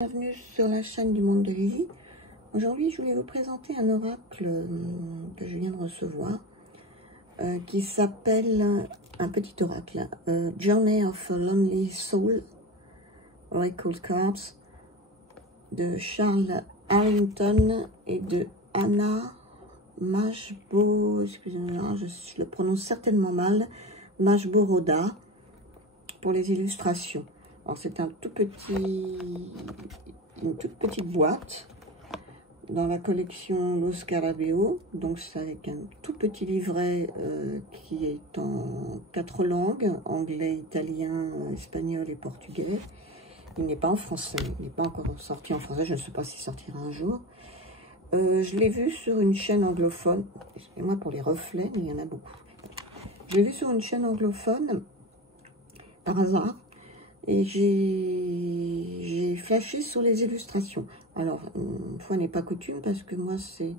Bienvenue sur la chaîne du Monde de Lily. Aujourd'hui, je voulais vous présenter un oracle que je viens de recevoir qui s'appelle, un petit oracle, Journey of a Lonely Soul, Oracle Cards, de Charles Harrington et de Anna Majbo, excusez-moi, je le prononce certainement mal, Majboroda, pour les illustrations. Alors c'est une toute petite boîte dans la collection Lo Scarabeo. Donc c'est avec un tout petit livret qui est en 4 langues, anglais, italien, espagnol et portugais. Il n'est pas en français, il n'est pas encore sorti en français, je ne sais pas s'il sortira un jour. Je l'ai vu sur une chaîne anglophone, excusez-moi pour les reflets, mais il y en a beaucoup. Je l'ai vu sur une chaîne anglophone par hasard. Et j'ai flashé sur les illustrations. Alors, une fois n'est pas coutume, parce que moi, c'est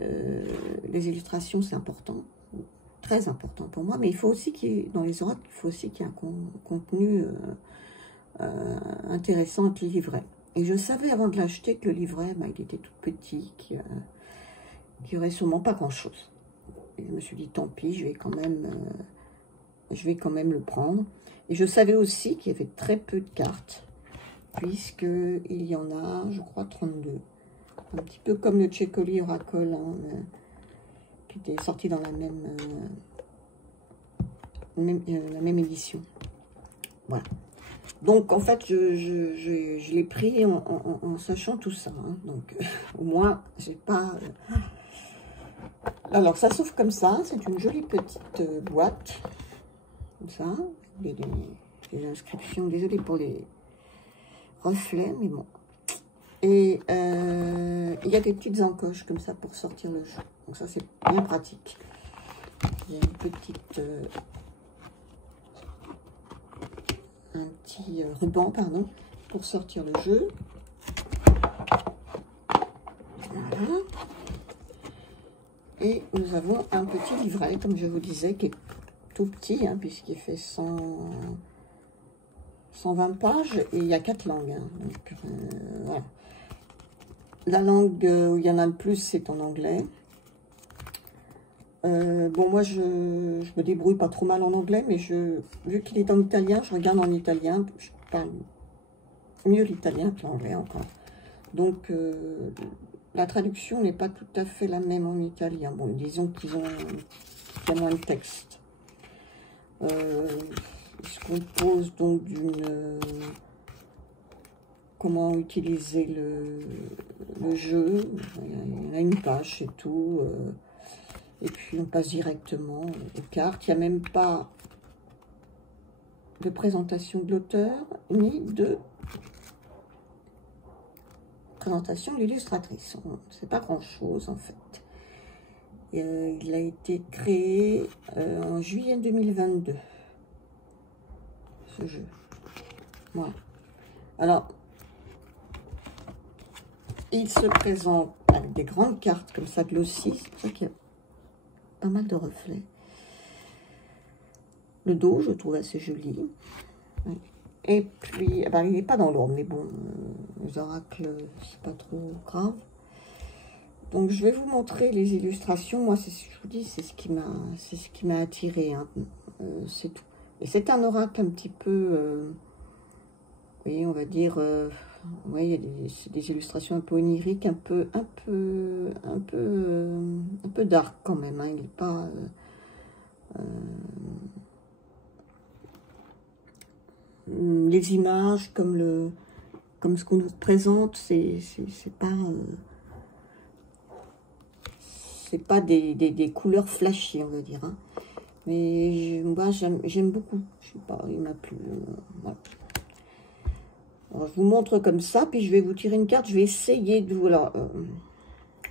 les illustrations, c'est important, très important pour moi. Mais il faut aussi qu'il y ait, dans les oracles, il faut aussi qu'il y ait un contenu intéressant, un livret. Et je savais avant de l'acheter que le livret, bah, il était tout petit, qu'il n'y aurait sûrement pas grand-chose. Et je me suis dit, tant pis, je vais quand même le prendre. Et je savais aussi qu'il y avait très peu de cartes, puisqu'il y en a, je crois, 32. Un petit peu comme le Tchekoli Oracle, hein, qui était sorti dans la même édition. Voilà. Donc, en fait, je l'ai pris en sachant tout ça. Hein. Donc, au moins, j'ai pas... Alors, ça s'ouvre comme ça. C'est une jolie petite boîte. Comme ça. Des inscriptions, désolé pour les reflets, mais bon. Et il y a des petites encoches comme ça pour sortir le jeu. Donc ça, c'est bien pratique. Il y a une petite... un petit ruban, pardon, pour sortir le jeu. Voilà. Et nous avons un petit livret, comme je vous disais, qui est tout petit, hein, puisqu'il fait 120 pages et il y a 4 langues. Hein, donc, voilà. La langue où il y en a le plus, c'est en anglais. Bon, moi, je me débrouille pas trop mal en anglais, mais vu qu'il est en italien, je regarde en italien. Je parle mieux l'italien que l'anglais encore. Donc, la traduction n'est pas tout à fait la même en italien. Bon, disons qu'il y a moins de texte. Il se compose donc d'une... comment utiliser le jeu. Il y a une page, c'est tout. Et puis on passe directement aux cartes. Il n'y a même pas de présentation de l'auteur, ni de présentation de l'illustratrice. C'est pas grand-chose en fait. Il a été créé en juillet 2022, ce jeu. Voilà. Alors, il se présente avec des grandes cartes comme ça de l'O6. C'est pour ça qu'il y a pas mal de reflets. Le dos, je trouve assez joli. Et puis, ben, il n'est pas dans l'ordre, mais bon, les oracles, c'est pas trop grave. Donc, je vais vous montrer les illustrations. Moi, je vous dis, c'est ce qui m'a attiré. Hein. C'est tout. Et c'est un oracle un petit peu, vous voyez, on va dire, ouais, il y a des illustrations un peu oniriques, un peu dark quand même. Hein. Il n'est pas... les images, comme ce qu'on nous présente, c'est pas des couleurs flashy, on va dire. Hein. Mais moi, j'aime beaucoup. Je sais pas, il m'a plu. Voilà. Alors, je vous montre comme ça, puis je vais vous tirer une carte. Je vais essayer de vous... Alors,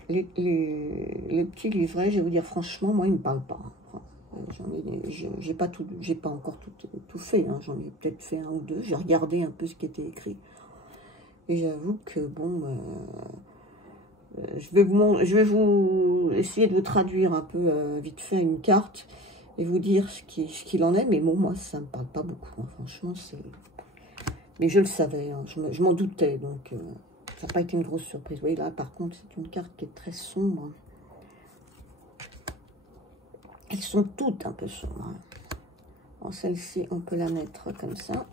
les petits livrets, je vais vous dire franchement, moi, ils ne me parlent pas. J'ai pas encore tout fait. Hein. J'en ai peut-être fait 1 ou 2. J'ai regardé un peu ce qui était écrit. Et j'avoue que, bon... je vais vous essayer de vous traduire un peu vite fait une carte et vous dire ce qu'il en est. Mais bon, moi, ça ne me parle pas beaucoup. Hein. Franchement, Mais je le savais, hein, je m'en doutais, donc ça n'a pas été une grosse surprise. Vous voyez, là, par contre, c'est une carte qui est très sombre. Elles sont toutes un peu sombres. Bon, celle-ci, on peut la mettre comme ça.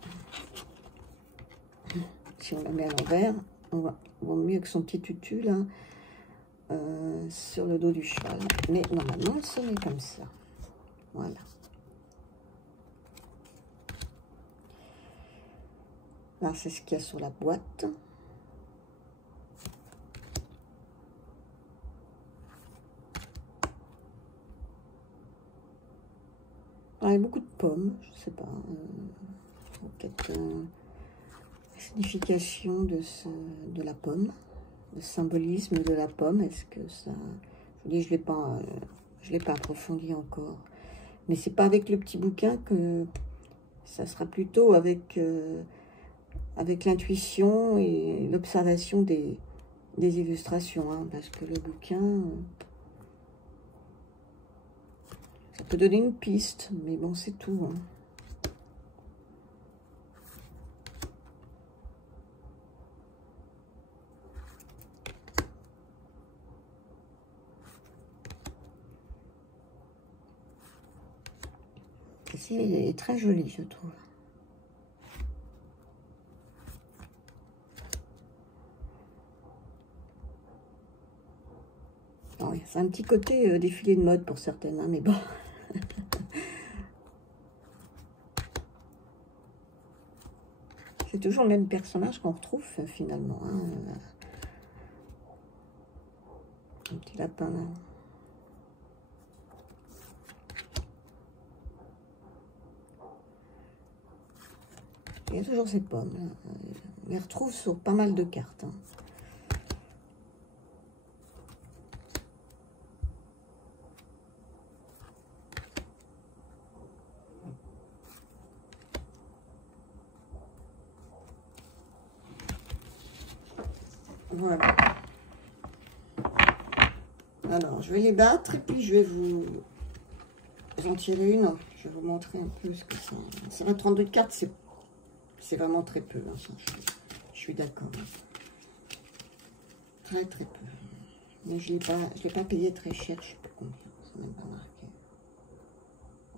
Si on la met à l'envers, vaut mieux que son petit tutu, là, sur le dos du cheval. Mais normalement, elle se met comme ça. Voilà. Là, c'est ce qu'il y a sur la boîte. Il y a beaucoup de pommes, je sais pas. Peut-être la signification de la pomme, le symbolisme de la pomme. Est-ce que ça... Je vous dis, je l'ai pas approfondi encore. Mais c'est pas avec le petit bouquin que ça sera plutôt avec l'intuition et l'observation des illustrations, hein, parce que le bouquin... ça peut donner une piste, mais bon, c'est tout. Hein. Celle-ci est très jolie, je trouve. C'est un petit côté défilé de mode pour certaines, hein, mais bon... C'est toujours le même personnage qu'on retrouve finalement. Hein. Un petit lapin là. Il y a toujours ces pommes. Là. On les retrouve sur pas mal de cartes. Hein. Voilà. Alors, je vais les battre et puis je vais vous en tirer une. Je vais vous montrer un peu ce que ça... Ça va 32 cartes, c'est vraiment très peu. Hein, ça, je suis d'accord. Très très peu. Mais je l'ai pas payé très cher, je sais pas combien. C'est même pas marqué.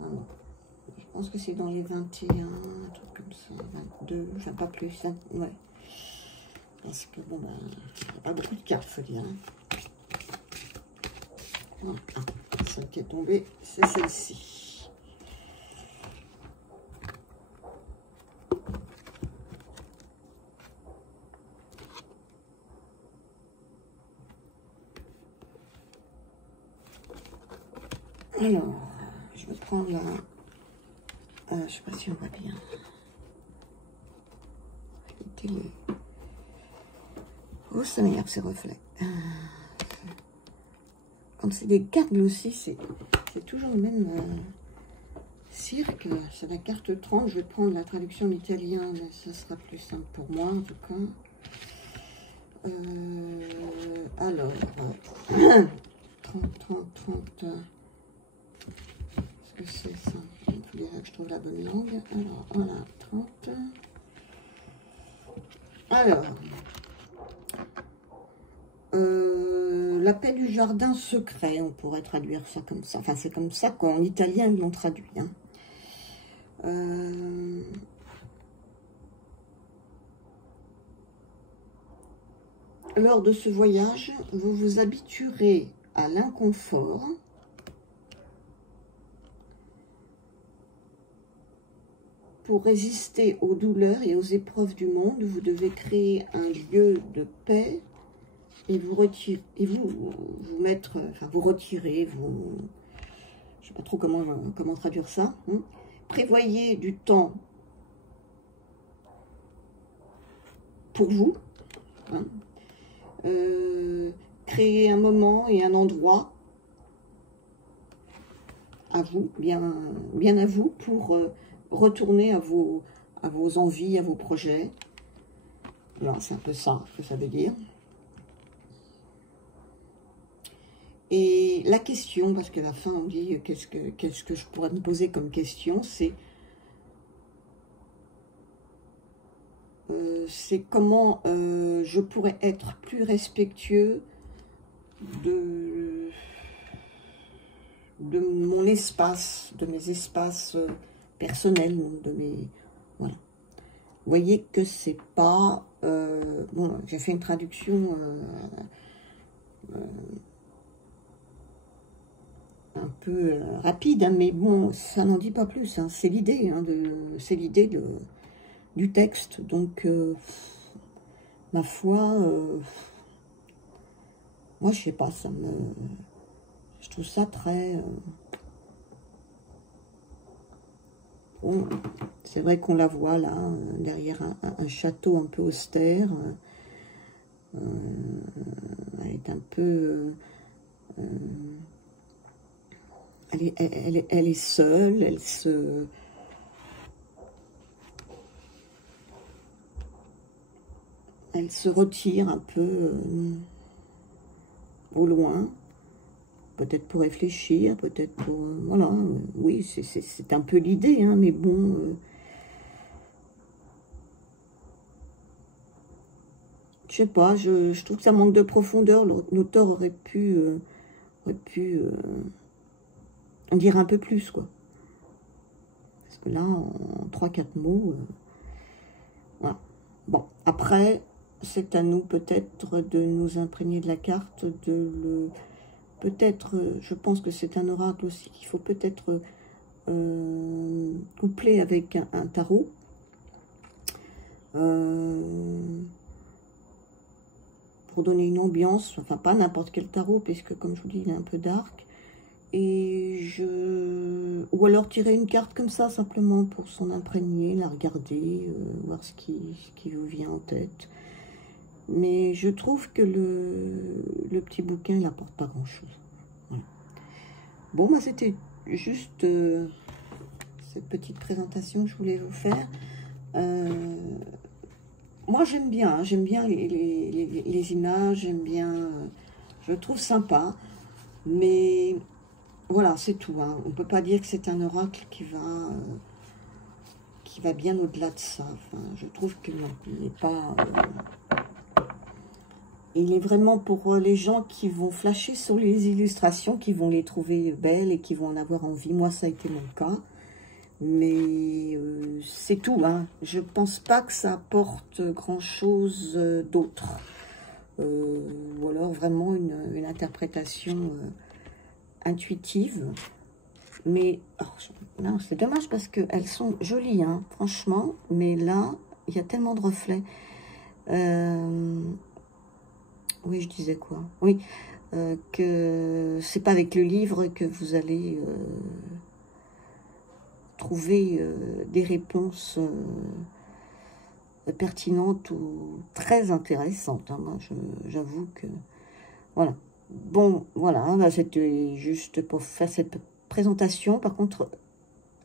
Ah non. Je pense que c'est dans les 21, un truc comme ça, 22, enfin pas plus. Hein, ouais. Parce que bon, ben, il n'y a pas beaucoup de cartes, faut dire. Hein. Voilà. Celle qui est tombée, c'est celle-ci. Alors, je vais prendre la... je ne sais pas si on voit bien. Oh, ça m'énerve ces reflets. Quand c'est des cartes aussi, c'est toujours le même cirque. C'est la carte 30. Je vais prendre la traduction en italien. Là, ça sera plus simple pour moi, en tout cas. Alors, 30, 30, 30. Est-ce que c'est ça? Il faut déjà que je trouve la bonne langue. Alors, voilà, 30. Alors, la paix du jardin secret, on pourrait traduire ça comme ça. Enfin, c'est comme ça qu'en italien, ils l'ont traduit. Hein. Lors de ce voyage, vous vous habituerez à l'inconfort. Pour résister aux douleurs et aux épreuves du monde, vous devez créer un lieu de paix et vous retirer, et vous mettre, enfin vous retirer, je sais pas trop comment traduire ça. Hein. Prévoyez du temps pour vous. Hein. Créez un moment et un endroit à vous, bien à vous, pour retourner à vos envies, à vos projets. Alors, c'est un peu ça que ça veut dire. Et la question, parce qu'à la fin on dit qu'est-ce que je pourrais me poser comme question, c'est c'est comment je pourrais être plus respectueux de mon espace, de mes espaces personnels, de mes... Voilà. Vous voyez que c'est pas... bon, j'ai fait une traduction un peu rapide, hein, mais bon, ça n'en dit pas plus. Hein. C'est l'idée, hein, c'est l'idée du texte. Donc, ma foi, moi, je sais pas, ça me... Je trouve ça très... bon, c'est vrai qu'on la voit là, derrière un château un peu austère. Elle est un peu... elle est seule, elle se retire un peu au loin, peut-être pour réfléchir, peut-être pour... voilà, oui, c'est un peu l'idée, hein, mais bon... je sais pas, je trouve que ça manque de profondeur. L'auteur aurait pu en dire un peu plus, quoi. Parce que là, en 3-4 mots, voilà. Bon, après, c'est à nous peut-être de nous imprégner de la carte, peut-être, je pense que c'est un oracle aussi qu'il faut peut-être coupler avec un tarot. Pour donner une ambiance, enfin pas n'importe quel tarot, puisque comme je vous dis, il est un peu dark. Et ou alors tirer une carte comme ça, simplement pour s'en imprégner, la regarder, voir ce qui vous vient en tête. Mais je trouve que le petit bouquin, il n'apporte pas grand-chose. Voilà. Bon, moi, c'était juste cette petite présentation que je voulais vous faire. Moi, j'aime bien les images, j'aime bien, je le trouve sympa, mais voilà, c'est tout. Hein. On ne peut pas dire que c'est un oracle qui va bien au-delà de ça. Enfin, je trouve que non, il n'est pas... il est vraiment pour les gens qui vont flasher sur les illustrations, qui vont les trouver belles et qui vont en avoir envie. Moi, ça a été mon cas. Mais c'est tout, hein. Je pense pas que ça apporte grand-chose d'autre. Ou alors vraiment une interprétation intuitive. Mais non, c'est dommage parce qu'elles sont jolies, hein, franchement. Mais là, il y a tellement de reflets. Oui, je disais quoi? Oui, que c'est pas avec le livre que vous allez... trouver des réponses pertinentes ou très intéressantes. Hein. Moi, j'avoue que... Voilà. Bon, voilà, là, c'était juste pour faire cette présentation. Par contre,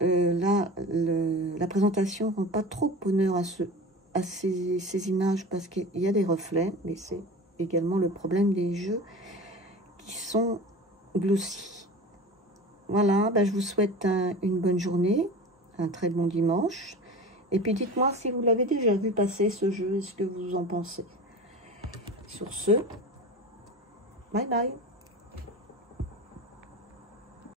là, la présentation ne rend pas trop honneur à ces images parce qu'il y a des reflets, mais c'est également le problème des jeux qui sont glossy. Voilà, ben, je vous souhaite une bonne journée, un très bon dimanche. Et puis dites-moi si vous l'avez déjà vu passer ce jeu et ce que vous en pensez. Sur ce, bye bye.